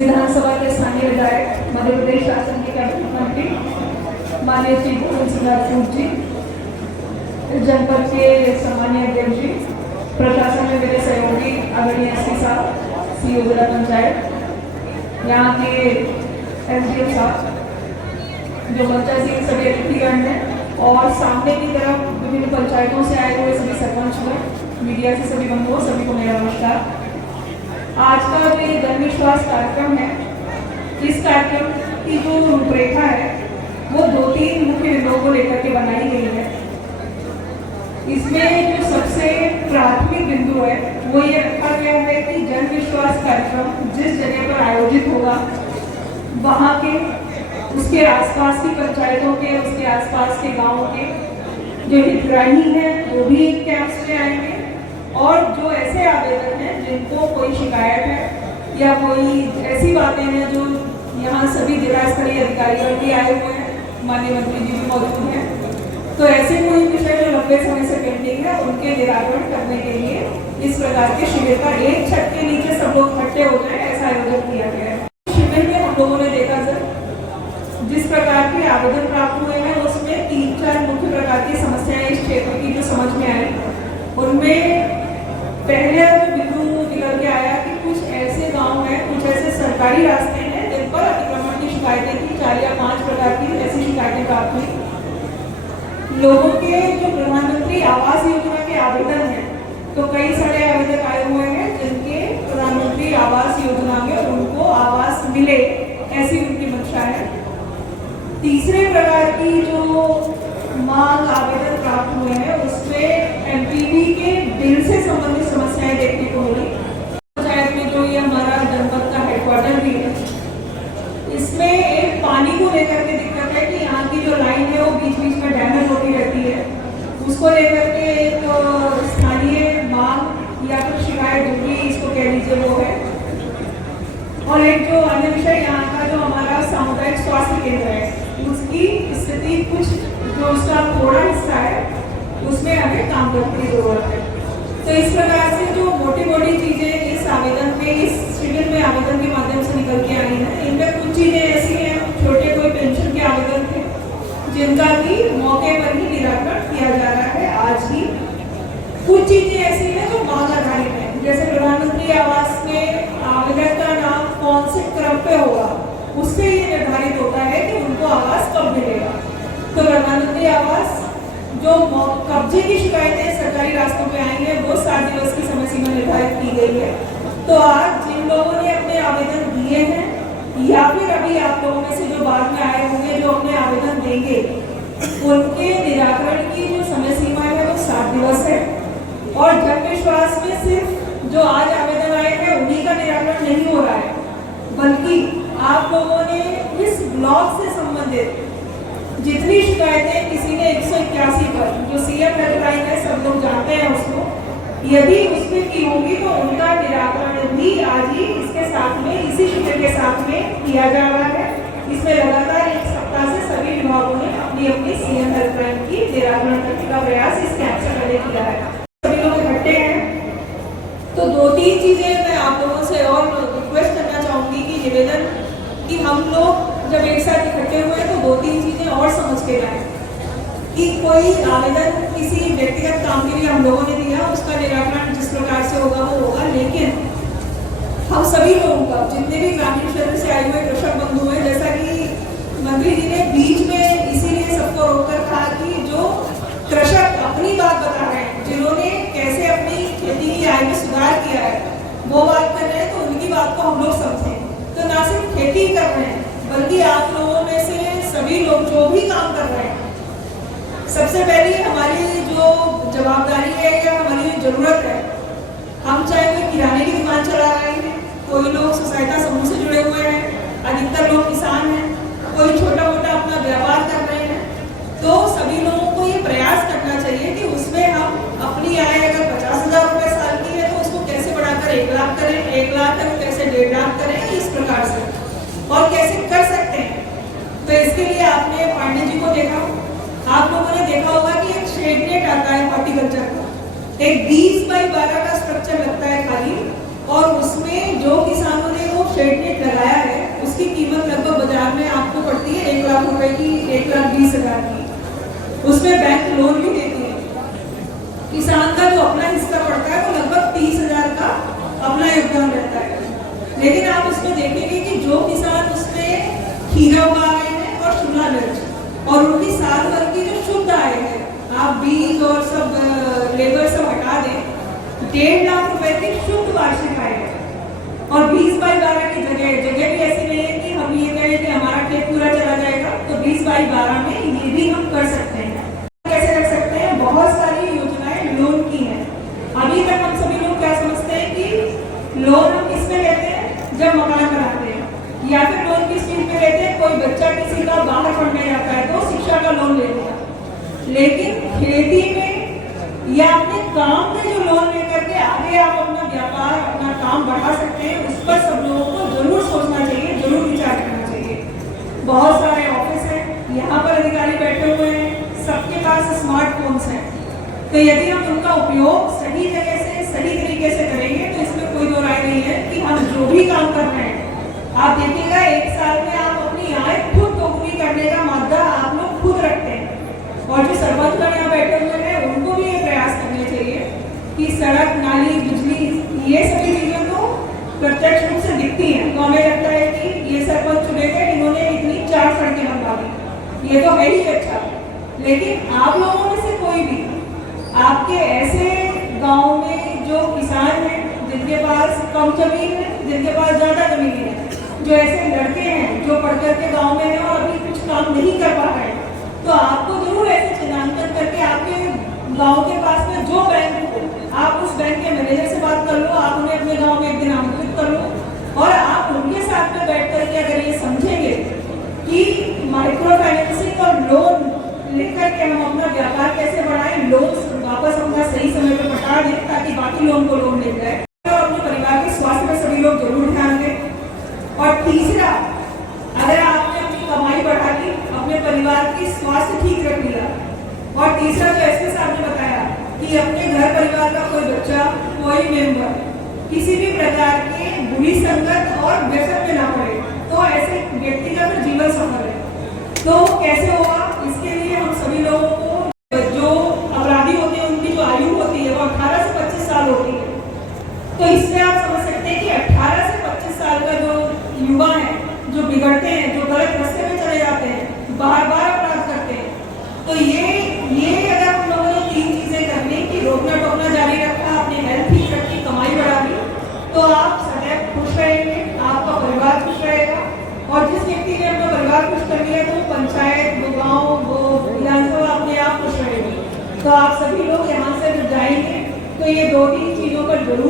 विधानसभा के स्थानीय विधायक, मध्य प्रदेश शासन के कैबिनेट मंत्री माननीय श्री गोविंद सिंह राजपूत जी, जनपद के सम्मानीय अध्यक्ष जी, प्रशासन में मेरे सहयोगी आदरणीय एसपी साहब, सीओ जिला पंचायत, यहाँ के एसडीएम साहब, जो मंचा से सभी अतिथिगण हैं और सामने की तरफ विभिन्न पंचायतों से आए हुए सभी सरपंच, मीडिया से सभी बंधुओं, सभी को मेरा नमस्कार। आज का जो ये जन विश्वास कार्यक्रम है, इस कार्यक्रम की जो रूपरेखा है वो 2-3 मुख्य बिंदुओं को लेकर के बनाई गई है। इसमें जो सबसे प्राथमिक बिंदु है वो ये रखा गया है कि जन विश्वास कार्यक्रम जिस जगह पर आयोजित होगा वहाँ के, उसके आसपास की पंचायतों के, उसके आसपास के गाँव के जो हितग्राही हैं वो भी कैंप्स में आएंगे और जो ऐसे आवेदक हैं जिनको कोई शिकायत है या कोई ऐसी बातें हैं जो यहाँ सभी जिला स्तरीय अधिकारियों भी आए हुए हैं, माननीय मंत्री जी भी मौजूद हैं, तो ऐसे कोई विषय जो लंबे समय से पेंडिंग है उनके निराकरण करने के लिए इस प्रकार के शिविर का एक छत के नीचे सब लोग इकट्ठे हो जाए, ऐसा आयोजन किया गया है। शिविर में हम लोगों ने देखा सर जिस प्रकार के आवेदन प्राप्त हुए हैं उसमें 3-4 मुख्य प्रकार की समस्याएं इस क्षेत्र की जो समझ में आई, उनमें पहले बिंदु निकल के आया कि कुछ ऐसे गांव हैं, कुछ ऐसे सरकारी रास्ते हैं जिन पर अतिक्रमण की शिकायतें थी, 4 या 5 प्रकार की ऐसी शिकायतें प्राप्त हुई। लोगों के जो प्रधानमंत्री आवास योजना के आवेदन हैं, तो कई सारे आवेदक आए हुए हैं जिनके प्रधानमंत्री आवास योजना में उनको आवास मिले, ऐसी उनकी मंशा है। तीसरे प्रकार की जो मांग आवेदन प्राप्त हुए हैं उसमें एमपीवी के बिल से संबंधित समस्याएं देखने को मिली। पंचायत में जो ये हमारा जनपद का हेडक्वार्टर भी है, इसमें एक पानी को लेकर के दिक्कत है कि यहाँ की जो लाइन है वो बीच बीच में डैमेज होती रहती है, उसको लेकर के एक स्थानीय मांग या फिर शिकायत जो भी इसको कह लीजिए वो है। और एक जो अन्य विषय यहाँ का जो हमारा सामुदायिक स्वास्थ्य केंद्र है उसकी स्थिति कुछ जो उसका थोड़ा हिस्सा है उसमें हमें काम करने की जरूरत है। तो इस प्रकार से जो मोटी मोटी चीजें इस आवेदन में, इस शिविर में आवेदन के माध्यम से निकल के आई हैं, इनमें कुछ चीजें ऐसी हैं, छोटे कोई पेंशन के आवेदन थे जिनका भी मौके पर ही निराकरण किया जा रहा है आज ही। कुछ चीजें ऐसी हैं जो मांग आधारित है, जैसे प्रधानमंत्री आवास में आवेदक का नाम कौन से क्रम पे होगा उससे ये निर्धारित होता है कि उनको आवास कब मिलेगा। तो प्रधानमंत्री आवास जो कब्जे की शिकायतें सरकारी रास्तों पे आई हैं वो 60 दिवस की समय सीमा निर्धारित की गई है। तो आज जिन लोगों ने अपने आवेदन दिए हैं या फिर अभी आप लोगों में से जो बाद में आए होंगे जो अपने आवेदन देंगे, उनके निराकरण की जो समय सीमा है वो 60 दिवस है। और जन विश्वास में सिर्फ जो आज आवेदन आए हैं उन्हीं का निराकरण नहीं हो रहा है, बल्कि आप लोगों ने इस ब्लॉक से संबंधित जितनी शिकायतें किसी ने 181 पर जो सीएम हेल्पलाइन है, सब लोग जानते हैं उसको, यदि उसमें की होगी तो उनका निराकरण भी आज ही इसके साथ में, इसी शिविर के साथ में किया जा रहा है। इसमें लगातार 1 सप्ताह से सभी विभागों ने अपनी अपनी सीएम हेल्पलाइन की निराकरण करने का प्रयास इस कैंप से पहले किया है। सभी लोग इकट्ठे हैं, तो 2-3 चीजें मैं आप लोगों से और रिक्वेस्ट करना चाहूंगी कि निवेदन कि हम लोग जब एक साथ इकट्ठे हुए तो 2-3 चीजें और समझ के जाए कि कोई आवेदन किसी व्यक्तिगत काम के लिए हम लोगों ने दिया, उसका निराकरण जिस प्रकार से होगा वो होगा, लेकिन हम सभी लोगों का, जितने भी ग्रामीण क्षेत्र से आए हुए कृषक बंधु हैं, जैसा कि मंत्री जी ने बीच में इसीलिए सबको रोककर कहा कि जो कृषक अपनी बात बता रहे हैं, जिन्होंने कैसे अपनी खेती की आय में सुधार किया है वो बात कर रहे हैं, तो उनकी बात को हम लोग समझें। तो ना सिर्फ खेती कर रहे हैं बल्कि आप लोगों में से सभी लोग जो भी काम कर रहे हैं, सबसे पहले हमारी जो जवाबदारी है या हमारी जो जरूरत है, हम चाहे कोई किराने की दुकान चला रहे हैं, कोई लोग स्वसहायता समूह से जुड़े हुए हैं, अधिकतर लोग किसान हैं, कोई छोटा मोटा अपना व्यापार कर रहे हैं, तो सभी लोगों को ये प्रयास करना चाहिए कि उसमें हम अपनी आय अगर 50,000 रुपये साल की है तो उसको कैसे बढ़ाकर 1 लाख करें, 1 लाख है कैसे 1.5 लाख करें, इस प्रकार से और कैसे कर सकते हैं। तो इसके लिए आपने पांडे जी को देखा, आप लोगों ने देखा होगा कि एक शेड नेट आता है हॉर्टिकल्चर का, एक 20 बाई 12 का स्ट्रक्चर लगता है खाली, और उसमें जो किसानों ने वो शेड लगाया है उसकी कीमत लगभग बाजार में आपको पड़ती है 1 लाख रुपए की, 1,20,000 की। उसमें बैंक लोन भी देती है। किसान का जो अपना हिस्सा पड़ता है वो लगभग 30,000 का अपना योगदान रहता है। लेकिन आप उसमें देखेंगे कि जो किसान उसमें खीरा उगा रहे हैं और शिमला मिर्च और उनकी साल भर की जो शुद्ध आय है, आप बीज और सब लेबर सब हटा दें, 1.5 लाख रुपए की शुद्ध वार्षिक आय है। और 20/12 की जगह भी ऐसी नहीं है कि हम ये कहें कि हमारा खेत पूरा चला जाएगा, तो 20/12 में ये भी हम कर सकते हैं। कैसे कर सकते हैं? बहुत सारी योजनाएं लोन की हैं। अभी तक हम सभी लोग क्या समझते हैं कि लोन हम किसमें लेते हैं? जब मकान बनाते हैं, या फिर लोन किस चीज पे लेते हैं? कोई बच्चा किसी का बाहर पढ़ने जाता है तो शिक्षा का लोन ले लिया। लेकिन खेती में या अपने काम में जो लोन लेकर के आगे आप अपना व्यापार, अपना काम बढ़ा सकते हैं, उस पर सब लोगों को जरूर सोचना चाहिए, जरूर विचार करना चाहिए। बहुत सारे ऑफिस हैं, यहाँ पर अधिकारी बैठे हुए हैं, सबके पास स्मार्टफोन्स हैं, तो यदि हम उनका उपयोग सही जगह से सही तरीके से करेंगे तो इसमें कोई दो राय नहीं है कि हम जो भी काम कर रहे हैं, आप देखिएगा 1 साल में आप अपनी आय खुद दोगुनी करने का मादा आप लोग खुद रखते हैं। और जो सरपंच यहाँ बैठे हुए हैं उनको भी ये प्रयास करने चाहिए कि सड़क, नाली, बिजली, ये सभी चीजें तो प्रत्यक्ष रूप से दिखती हैं, तो हमें लगता है कि ये सरपंच चुने गए, इन्होंने इतनी 4 सड़कें बनवा दी, ये तो है ही अच्छा। लेकिन आप लोगों में से कोई भी आपके ऐसे गांव में जो किसान हैं, जिनके पास कम जमीन है, जिनके पास ज्यादा जमीन है, जो ऐसे लड़के हैं जो पढ़ करके गांव में हैं और अभी कुछ काम नहीं कर पा रहे हैं, तो आपको जरूर ऐसे चिन्हांकन करके आपके गांव के पास में जो बैंक हो, आप उस बैंक के मैनेजर से बात कर लो, आप उन्हें अपने गांव में एक दिन आमंत्रित कर लो और आप उनके साथ में बैठ करके अगर ये समझेंगे कि माइक्रो फाइनेंसिंग और लोन लेकर के हम अपना व्यापार कैसे बढ़ाएं, लोन वापस अपना सही समय पर पटा दें ताकि बाकी लोगों को लोन मिल जाए, और अपने परिवार के स्वास्थ्य पर सभी लोग जरूर ध्यान दें। और तीसरा, अगर आपने अपनी कमाई बढ़ा ली, अपने परिवार की स्वास्थ्य ठीक रख लिया, और तीसरा जो एसपी साहब ने बताया कि अपने घर परिवार का कोई बच्चा, कोई मेंबर किसी भी प्रकार के बुरी संगत और व्यसन में ना पड़े, तो ऐसे व्यक्ति का तो जीवन सफल है। तो कैसे होगा? इसके लिए हम सभी लोगों को, जो अपराधी होते हैं उनकी जो आयु होती है वो 18 से 25 साल होती है, तो इससे आप समझ सकते हैं कि 18 से 25 साल का जो युवा है, जो बिगड़ते हैं, जो गलत रास्ते में चले जाते हैं, बार-बार अपराध करते हैं, तो ये अगर हम लोगों ने 3 चीजें करनी कि रोकना टोकना जारी रखा, अपनी हेल्थ ठीक रखी, कमाई बढ़ा दी, तो आप सदैव खुश रहेंगे, आपका परिवार खुश रहेगा। और जिस व्यक्ति ने अपना परिवार खुश कर लिया तो पंचायत, वो गाँव, वो विधानसभा अपने आप खुश रहेगी। तो आप सभी लोग यहाँ से जब जाएंगे तो ये 2-3 चीजों पर जरूर